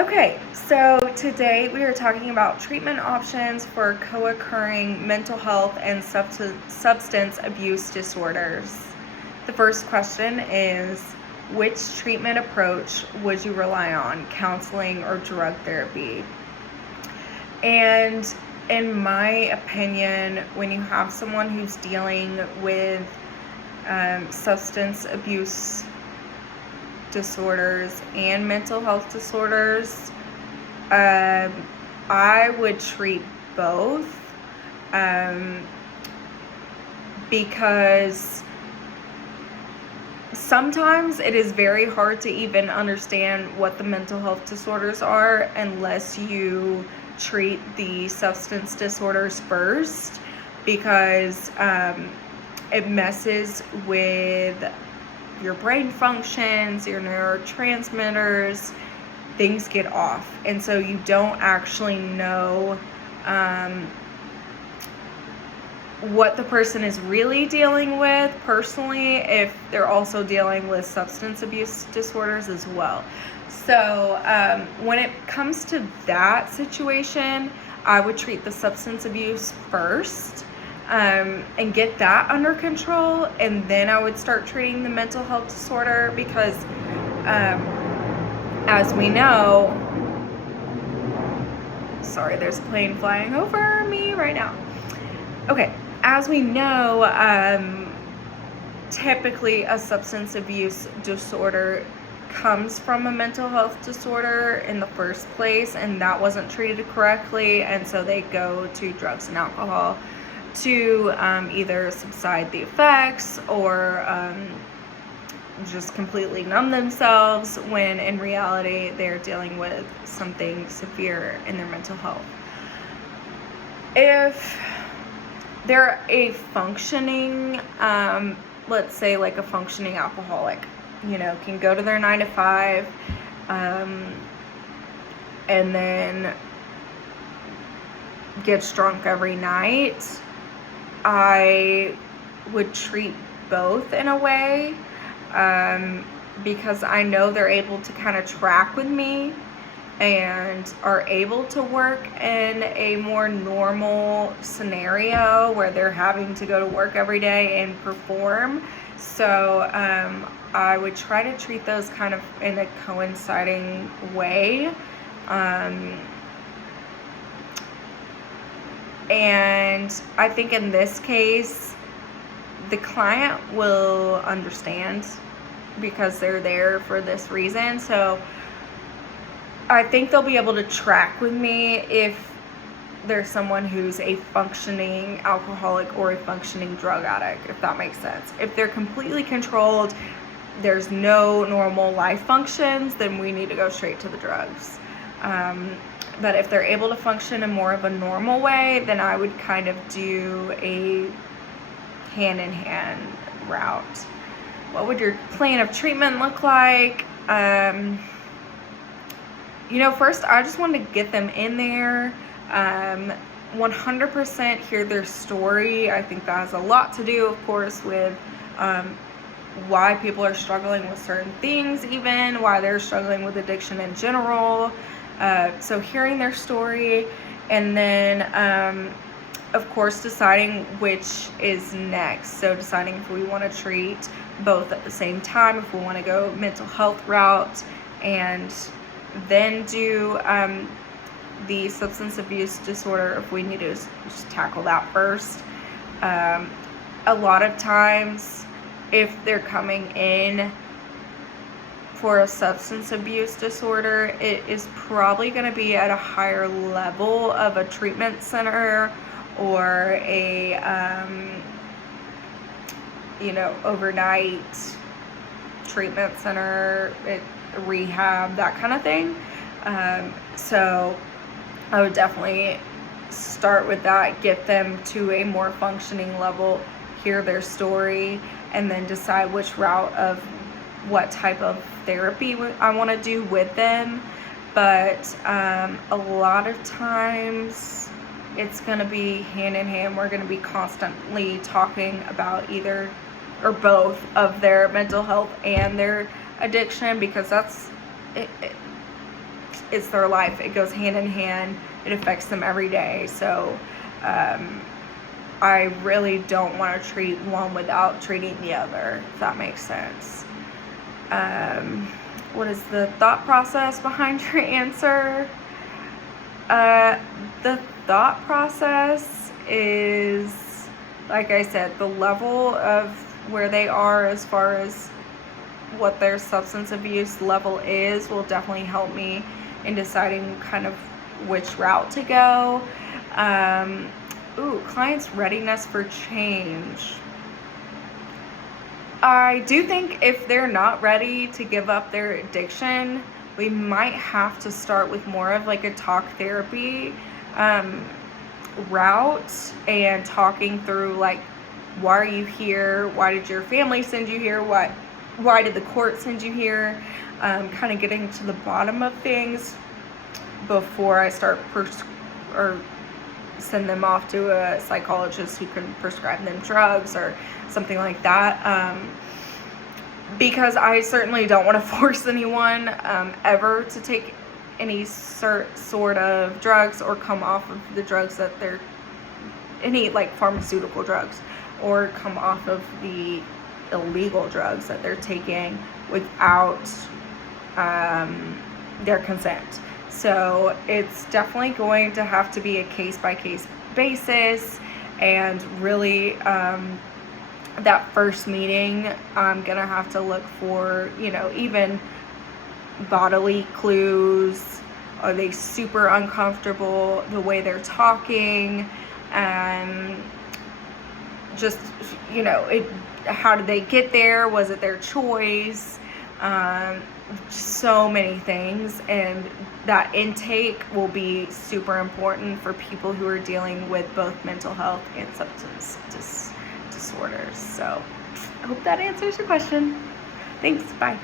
Okay, so today we are talking about treatment options for co-occurring mental health and substance abuse disorders. The first question is, which treatment approach would you rely on, counseling or drug therapy? And in my opinion, when you have someone who's dealing with substance abuse disorders and mental health disorders, I would treat both, because sometimes it is very hard to even understand what the mental health disorders are unless you treat the substance disorders first, because it messes with your brain functions, your neurotransmitters, things get off. And so you don't actually know what the person is really dealing with personally, if they're also dealing with substance abuse disorders as well. So when it comes to that situation, I would treat the substance abuse first, and get that under control, and then I would start treating the mental health disorder, because as we know, sorry, there's a plane flying over me right now. Okay, as we know, typically a substance abuse disorder comes from a mental health disorder in the first place, and that wasn't treated correctly, and so they go to drugs and alcohol to either subside the effects or just completely numb themselves, when in reality they're dealing with something severe in their mental health. If they're a functioning, let's say like a functioning alcoholic, can go to their 9 to 5, and then gets drunk every night, I would treat both in a way, because I know they're able to kind of track with me and are able to work in a more normal scenario where they're having to go to work every day and perform. So I would try to treat those kind of in a coinciding way. And I think in this case, the client will understand, because they're there for this reason. So I think they'll be able to track with me if there's someone who's a functioning alcoholic or a functioning drug addict, if that makes sense. If they're completely controlled, there's no normal life functions, then we need to go straight to the drugs. But if they're able to function in more of a normal way, then I would kind of do a hand-in-hand route. What would your plan of treatment look like? First, I just want to get them in there, 100% hear their story. I think that has a lot to do, of course, with why people are struggling with certain things, even why they're struggling with addiction in general. So hearing their story, and then of course deciding which is next. So deciding if we want to treat both at the same time, if we want to go mental health route and then do the substance abuse disorder, if we need to just tackle that first. A lot of times, if they're coming in for a substance abuse disorder, it is probably going to be at a higher level of a treatment center or a overnight treatment center, rehab, that kind of thing. So I would definitely start with that, get them to a more functioning level, hear their story, and then decide which route of what type of therapy I want to do with them. But a lot of times it's going to be hand in hand. We're going to be constantly talking about either or both of their mental health and their addiction, because it's their life. It goes hand in hand. It affects them every day. So I really don't want to treat one without treating the other, if that makes sense. What is the thought process behind your answer? The thought process is, like I said, the level of where they are as far as what their substance abuse level is will definitely help me in deciding kind of which route to go. Client's readiness for change. I do think if they're not ready to give up their addiction, we might have to start with more of like a talk therapy route, and talking through like, why are you here? Why did your family send you here? Why did the court send you here? Kind of getting to the bottom of things before I start or send them off to a psychologist who can prescribe them drugs or something like that. Because I certainly don't want to force anyone ever to take any sort of drugs or come off of the drugs that they're, any like pharmaceutical drugs, or come off of the illegal drugs that they're taking without their consent. So it's definitely going to have to be a case-by-case basis, and really that first meeting, I'm gonna have to look for, even bodily clues. Are they super uncomfortable the way they're talking? Just, how did they get there? Was it their choice? So many things, and that intake will be super important for people who are dealing with both mental health and substance disorders. So I hope that answers your question. Thanks. Bye.